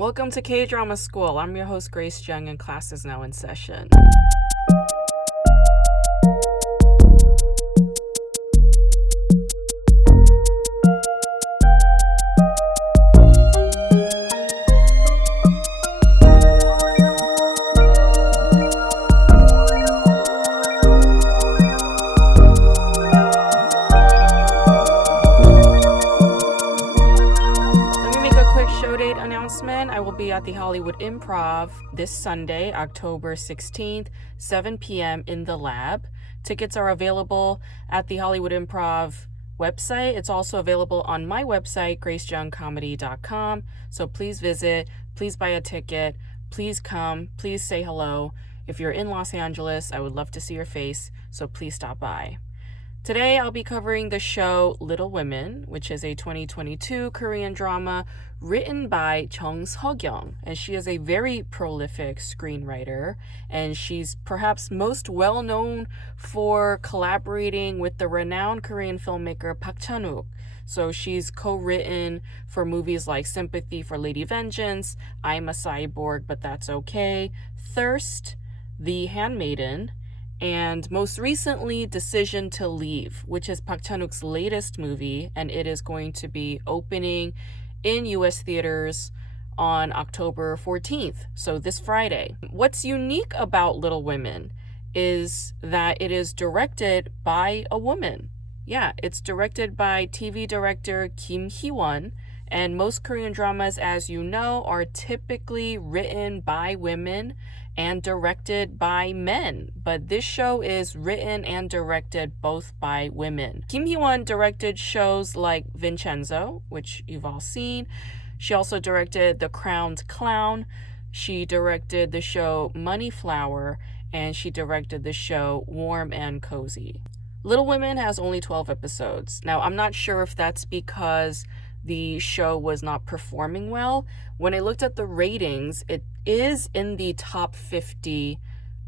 Welcome to K-Drama School. I'm your host, Grace Jung, and class is now in session. Announcement. I will be at the Hollywood Improv this Sunday, October 16th, 7 p.m. in the lab. Tickets are available at the Hollywood Improv website. It's also available on my website, gracejoungcomedy.com. So please visit, please buy a ticket, please come, please say hello. If you're in Los Angeles, I would love to see your face, so please stop by. Today, I'll be covering the show Little Women, which is a 2022 Korean drama written by seo-kyung, and she is a very prolific screenwriter, and she's perhaps most well known for collaborating with the renowned Korean filmmaker Park Chan-wook. So she's co-written for movies like Sympathy for Lady Vengeance, I'm a Cyborg, But That's Okay, Thirst, The Handmaiden, and most recently, Decision to Leave, which is Park Chan-wook's latest movie, and it is going to be opening in U.S. theaters on October 14th, so this Friday. What's unique about Little Women is that it is directed by a woman. Yeah, it's directed by TV director Kim Hee-won, and most Korean dramas, as you know, are typically written by women and directed by men, but this show is written and directed both by women. Kim Hee-won directed shows like Vincenzo, which you've all seen. She also directed The Crowned Clown. She directed the show Moneyflower, and she directed the show Warm and Cozy. Little Women has only 12 episodes. Now, I'm not sure if that's because the show was not performing well. When I looked at the ratings, it is in the top 50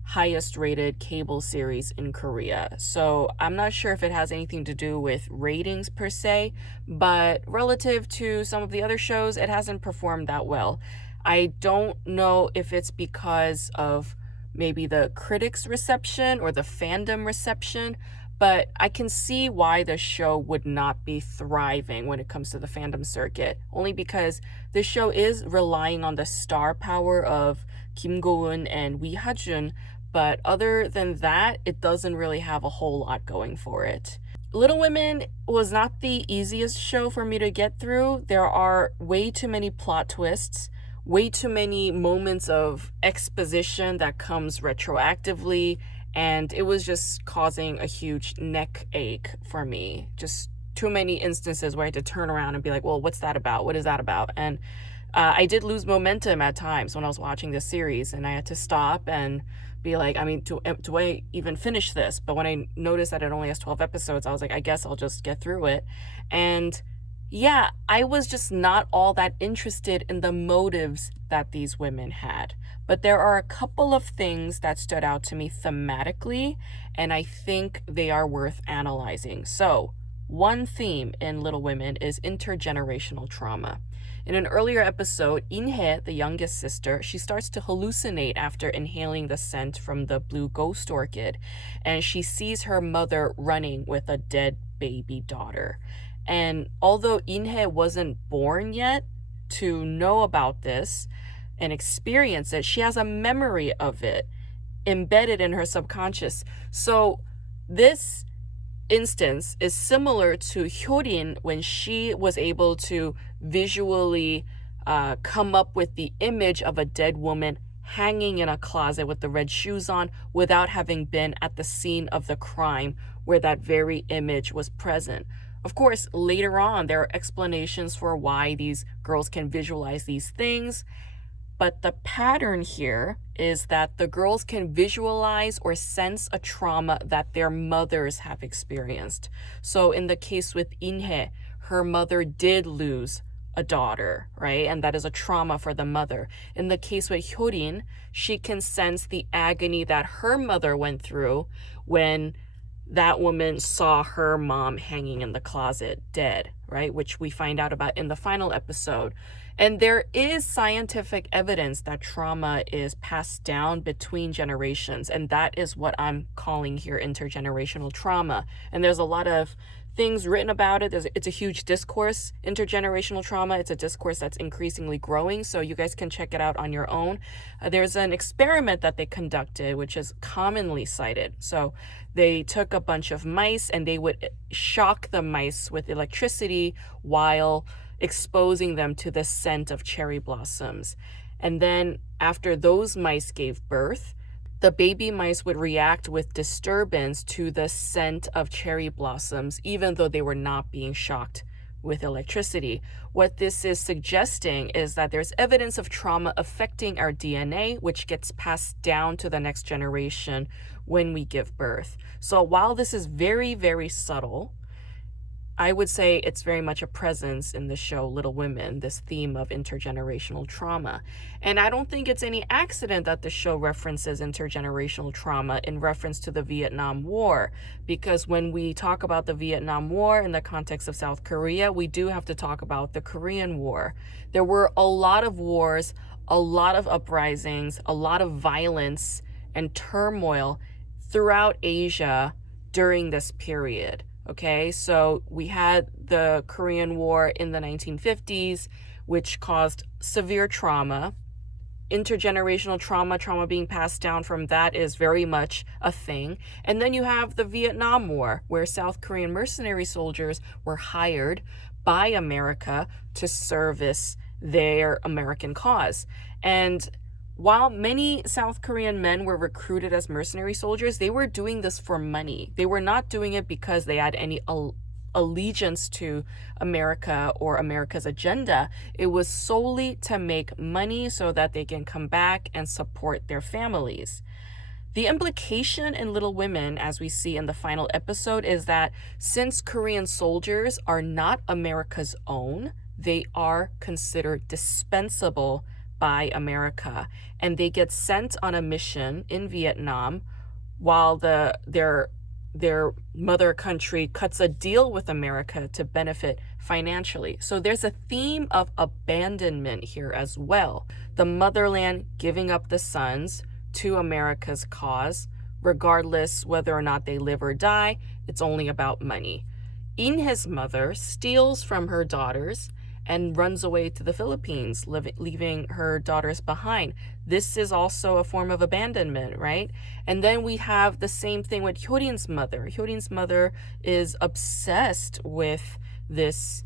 highest rated cable series in Korea. So I'm not sure if it has anything to do with ratings per se, but relative to some of the other shows, it hasn't performed that well. I don't know if it's because of maybe the critics' reception or the fandom reception, but I can see why the show would not be thriving when it comes to the fandom circuit, only because the show is relying on the star power of Kim Go-eun and Wi Ha-jun, but other than that, it doesn't really have a whole lot going for it. Little Women was not the easiest show for me to get through. There are way too many plot twists, way too many moments of exposition that comes retroactively, and it was just causing a huge neck ache for me. Just too many instances where I had to turn around and be like, well, what's that about? What is that about? And I did lose momentum at times when I was watching this series, and I had to stop and be like, do I even finish this? But when I noticed that it only has 12 episodes, I was like, I guess I'll just get through it. And yeah, I was just not all that interested in the motives that these women had. But there are a couple of things that stood out to me thematically, and I think they are worth analyzing. So, one theme in Little Women is intergenerational trauma. In an earlier episode, In-hye, the youngest sister, she starts to hallucinate after inhaling the scent from the blue ghost orchid, and she sees her mother running with a dead baby daughter. And although In-hye wasn't born yet to know about this and experience it, she has a memory of it embedded in her subconscious. So this instance is similar to Hyorin when she was able to visually come up with the image of a dead woman hanging in a closet with the red shoes on without having been at the scene of the crime where that very image was present. Of course, later on, there are explanations for why these girls can visualize these things, but the pattern here is that the girls can visualize or sense a trauma that their mothers have experienced. So in the case with In-hye, her mother did lose a daughter, right? And that is a trauma for the mother. In the case with Hyorin, she can sense the agony that her mother went through when that woman saw her mom hanging in the closet dead, right? Which we find out about in the final episode. And there is scientific evidence that trauma is passed down between generations. And that is what I'm calling here intergenerational trauma. And there's a lot of things written about it. It's a huge discourse, intergenerational trauma. It's a discourse that's increasingly growing, so you guys can check it out on your own. There's an experiment that they conducted, which is commonly cited. So they took a bunch of mice and they would shock the mice with electricity while exposing them to the scent of cherry blossoms. And then after those mice gave birth, the baby mice would react with disturbance to the scent of cherry blossoms, even though they were not being shocked with electricity. What this is suggesting is that there's evidence of trauma affecting our DNA, which gets passed down to the next generation when we give birth. So while this is very, very subtle, I would say it's very much a presence in the show Little Women, this theme of intergenerational trauma. And I don't think it's any accident that the show references intergenerational trauma in reference to the Vietnam War, because when we talk about the Vietnam War in the context of South Korea, we do have to talk about the Korean War. There were a lot of wars, a lot of uprisings, a lot of violence and turmoil throughout Asia during this period. Okay, so we had the Korean War in the 1950s, which caused severe trauma. Intergenerational trauma being passed down from that is very much a thing. And then you have the Vietnam War, where South Korean mercenary soldiers were hired by America to service their American cause. And while many South Korean men were recruited as mercenary soldiers, they were doing this for money. They were not doing it because they had any allegiance to America or America's agenda. It was solely to make money so that they can come back and support their families. The implication in Little Women, as we see in the final episode, is that since Korean soldiers are not America's own, they are considered dispensable by America, and they get sent on a mission in Vietnam while their mother country cuts a deal with America to benefit financially. So there's a theme of abandonment here as well. The motherland giving up the sons to America's cause, regardless whether or not they live or die. It's only about money. Inhe's mother steals from her daughters and runs away to the Philippines, leaving her daughters behind. This is also a form of abandonment, right? And then we have the same thing with Hyorin's mother. Hyorin's mother is obsessed with this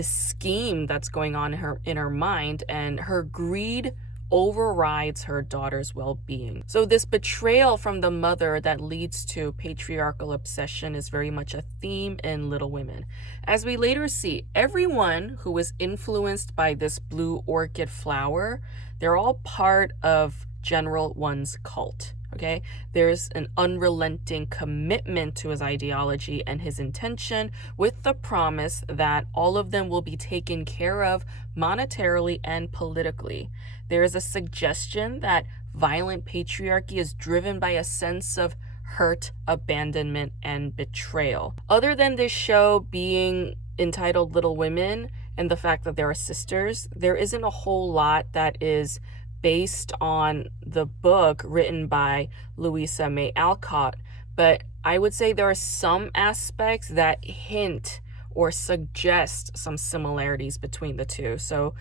scheme that's going on in her mind, and her greed overrides her daughter's well-being. So this betrayal from the mother that leads to patriarchal obsession is very much a theme in Little Women. As we later see, everyone who is influenced by this blue orchid flower, they're all part of General One's cult. Okay, there's an unrelenting commitment to his ideology and his intention, with the promise that all of them will be taken care of monetarily and politically. There is a suggestion that violent patriarchy is driven by a sense of hurt, abandonment, and betrayal. Other than this show being entitled Little Women and the fact that there are sisters, there isn't a whole lot that is based on the book written by Louisa May Alcott, but I would say there are some aspects that hint or suggest some similarities between the two. So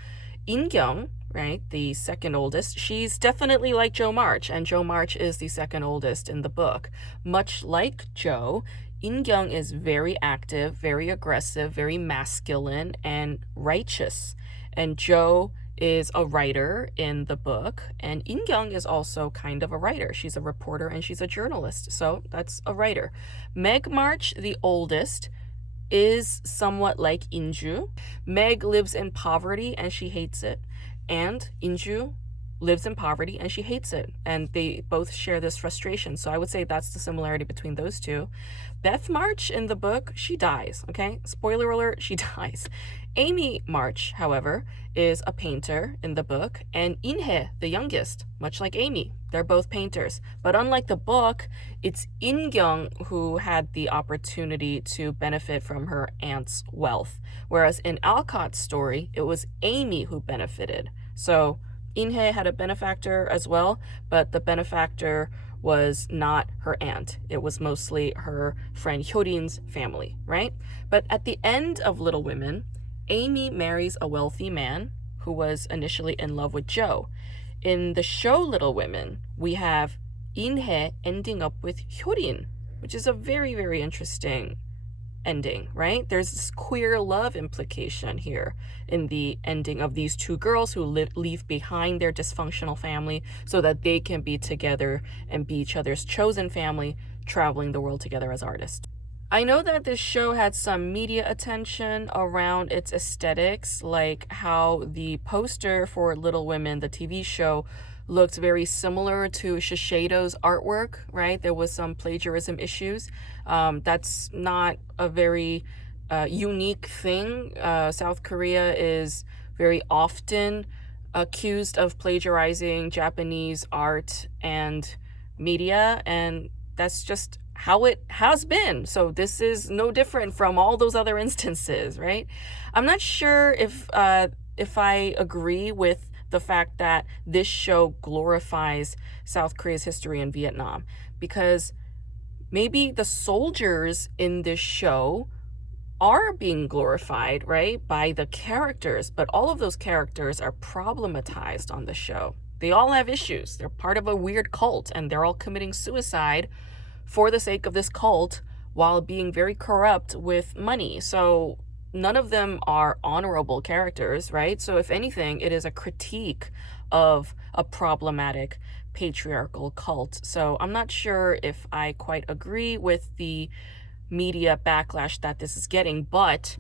In-kyung, right, the second oldest, she's definitely like Jo March, and Jo March is the second oldest in the book. Much like Jo, In-kyung is very active, very aggressive, very masculine, and righteous. And Jo is a writer in the book, and In-kyung is also kind of a writer. She's a reporter and she's a journalist, so that's a writer. Meg March, the oldest, is somewhat like Inju. Meg lives in poverty and she hates it, and Inju lives in poverty and she hates it. And they both share this frustration. So I would say that's the similarity between those two. Beth March in the book, she dies, okay? Spoiler alert, she dies. Amy March, however, is a painter in the book, and In-hye, the youngest, much like Amy, they're both painters. But unlike the book, it's In-kyung who had the opportunity to benefit from her aunt's wealth. Whereas in Alcott's story, it was Amy who benefited. So In-hye had a benefactor as well, but the benefactor was not her aunt. It was mostly her friend Hyorin's family, right? But at the end of Little Women, Amy marries a wealthy man who was initially in love with Jo. In the show Little Women, we have In-hye ending up with Hyorin, which is a very, very interesting ending, right? There's this queer love implication here in the ending of these two girls who leave behind their dysfunctional family so that they can be together and be each other's chosen family, traveling the world together as artists. I know that this show had some media attention around its aesthetics, like how the poster for Little Women, the TV show, looked very similar to Shiseido's artwork, right? There was some plagiarism issues. That's not a very unique thing. South Korea is very often accused of plagiarizing Japanese art and media, and that's just how it has been. So this is no different from all those other instances, right? I'm not sure if I agree with the fact that this show glorifies South Korea's history in Vietnam, because maybe the soldiers in this show are being glorified, right, by the characters, but all of those characters are problematized on the show. They all have issues. They're part of a weird cult, and they're all committing suicide for the sake of this cult while being very corrupt with money. So none of them are honorable characters, right? So if anything, it is a critique of a problematic patriarchal cult. So I'm not sure if I quite agree with the media backlash that this is getting, but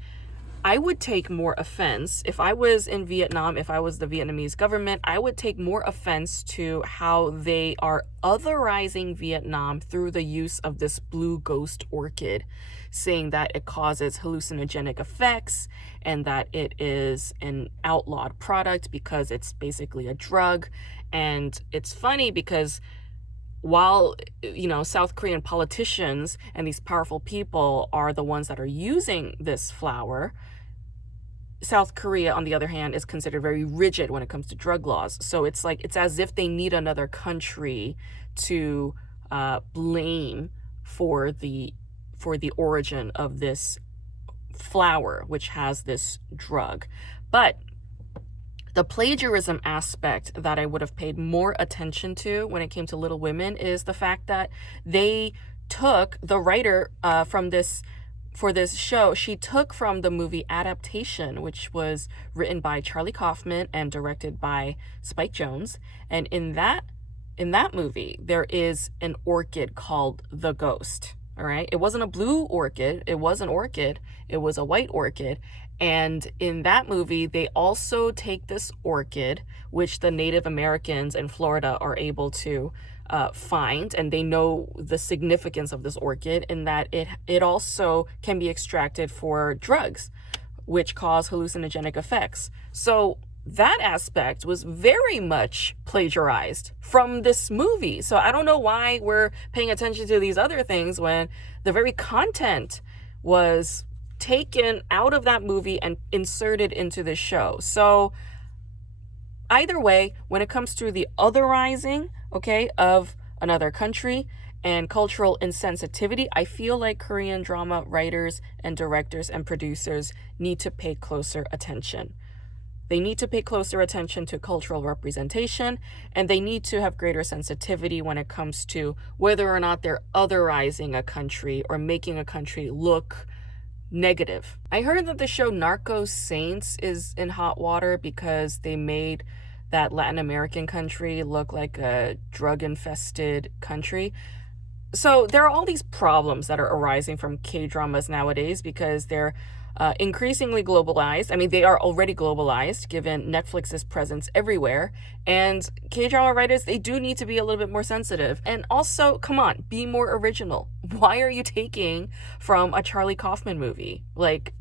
I would take more offense if I was in Vietnam, if I was the Vietnamese government. I would take more offense to how they are otherizing Vietnam through the use of this blue ghost orchid, saying that it causes hallucinogenic effects and that it is an outlawed product because it's basically a drug. And it's funny because while, South Korean politicians and these powerful people are the ones that are using this flower, South Korea, on the other hand, is considered very rigid when it comes to drug laws. So it's as if they need another country to blame for the origin of this flower, which has this drug. But the plagiarism aspect that I would have paid more attention to when it came to Little Women is the fact that they took the writer for this show. She took from the movie adaptation, which was written by Charlie Kaufman and directed by Spike Jonze. And in that movie, there is an orchid called the Ghost. All right. It wasn't a blue orchid. It was an orchid. It was a white orchid. And in that movie, they also take this orchid, which the Native Americans in Florida are able to find, and they know the significance of this orchid in that it also can be extracted for drugs, which cause hallucinogenic effects. So that aspect was very much plagiarized from this movie. So I don't know why we're paying attention to these other things when the very content was taken out of that movie and inserted into the show. So either way, when it comes to the otherizing, of another country and cultural insensitivity, I feel like Korean drama writers and directors and producers need to pay closer attention. They need to pay closer attention to cultural representation, and they need to have greater sensitivity when it comes to whether or not they're otherizing a country or making a country look negative. I heard that the show Narco Saints is in hot water because they made that Latin American country look like a drug-infested country. So there are all these problems that are arising from K-dramas nowadays because they're increasingly globalized. I mean, they are already globalized given Netflix's presence everywhere. And K-drama writers, they do need to be a little bit more sensitive. And also, come on, be more original. Why are you taking from a Charlie Kaufman movie? Like,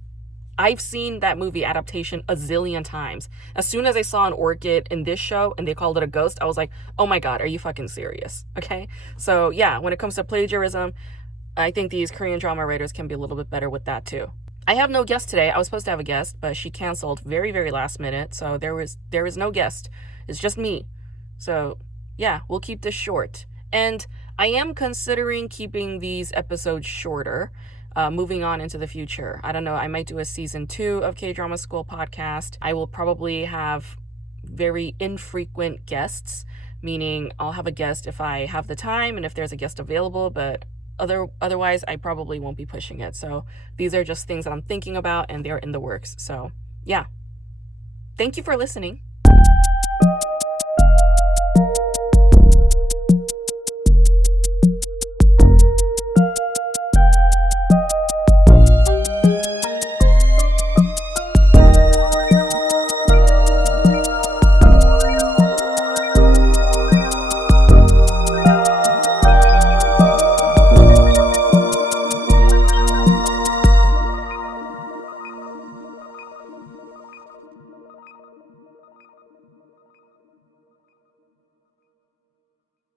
I've seen that movie adaptation a zillion times. As soon as I saw an orchid in this show and they called it a ghost, I was like, oh my God, are you fucking serious? Okay? So yeah, when it comes to plagiarism, I think these Korean drama writers can be a little bit better with that too. I have no guest today. I was supposed to have a guest, but she canceled very, very last minute. So there is no guest. It's just me. So yeah, we'll keep this short. And I am considering keeping these episodes shorter, moving on into the future. I don't know. I might do a season 2 of K-Drama School podcast. I will probably have very infrequent guests, meaning I'll have a guest if I have the time and if there's a guest available, but otherwise I probably won't be pushing it. So these are just things that I'm thinking about and they're in the works. So yeah, thank you for listening.